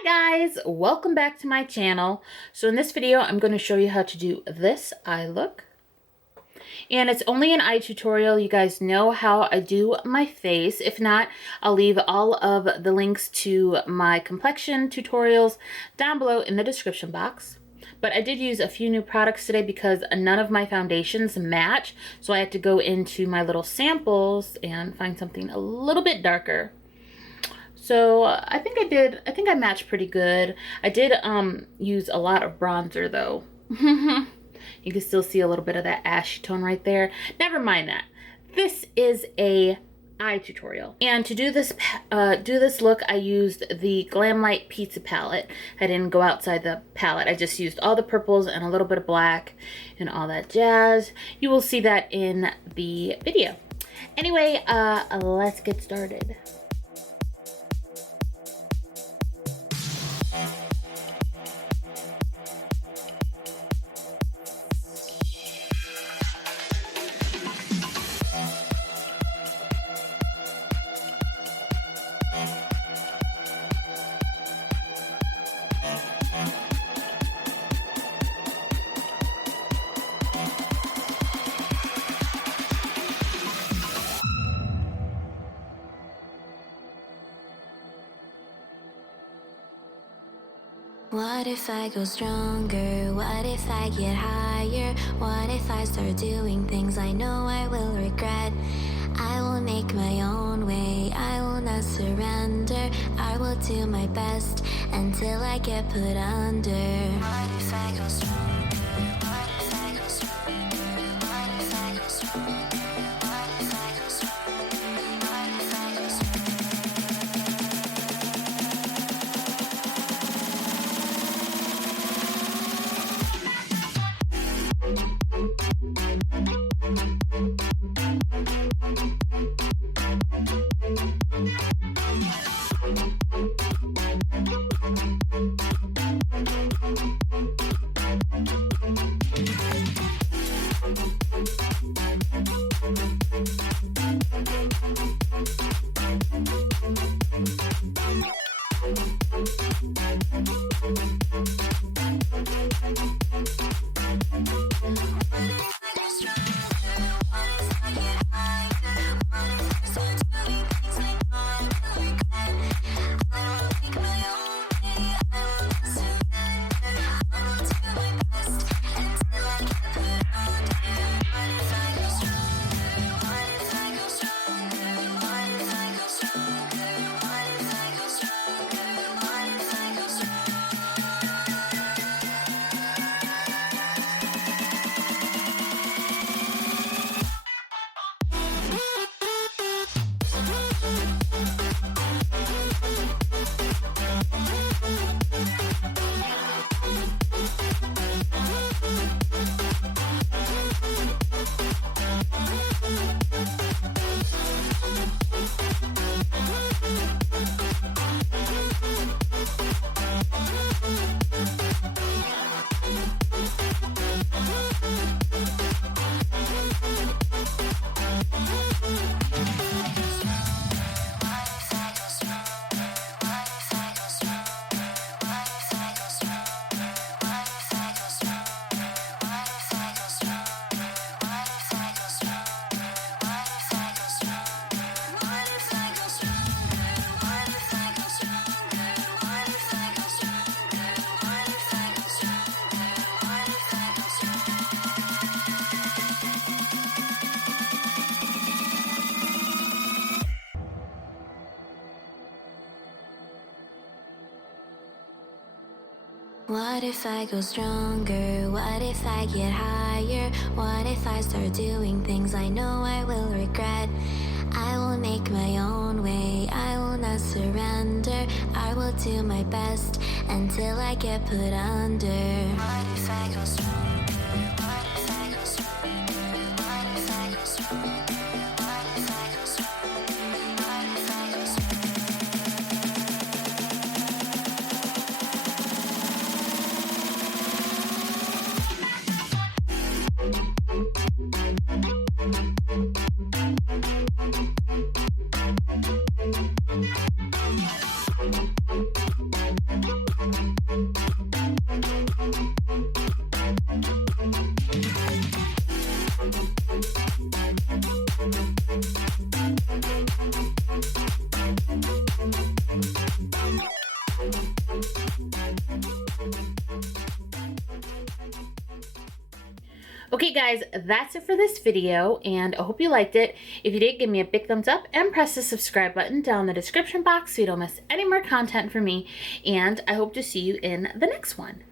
Hi guys, welcome back to my channel. So in this video, I'm going to show you how to do this eye look. And it's only an eye tutorial. You guys know how I do my face. If not, I'll leave all of the links to my complexion tutorials down below in the description box. But I did use a few new products today because none of my foundations match. So I had to go into my little samples and find something a little bit darker. So I think I matched pretty good. I did use a lot of bronzer though. You can still see a little bit of that ashy tone right there. Never mind that. This is a eye tutorial. And to do this look, I used the Glamlite Pizza palette. I didn't go outside the palette. I just used all the purples and a little bit of black and all that jazz. You will see that in the video. Anyway, let's get started. What if I go stronger? What if I get higher? What if I start doing things I know I will regret? I will make my own way, I will not surrender. I will do my best until I get put under. What if I go stronger? What if I go stronger? What if I go stronger? What if I go stronger? What if I go stronger? What if I go stronger? What if I get higher? What if I start doing things I know I will regret? I will make my own way, I will not surrender. I will do my best until I get put under. What if I go stronger? What if I go stronger? What if I go stronger? What if I go stronger? What if I go stronger? Okay guys, that's it for this video, and I hope you liked it. If you did, give me a big thumbs up and press the subscribe button down in the description box so you don't miss any more content from me, and I hope to see you in the next one.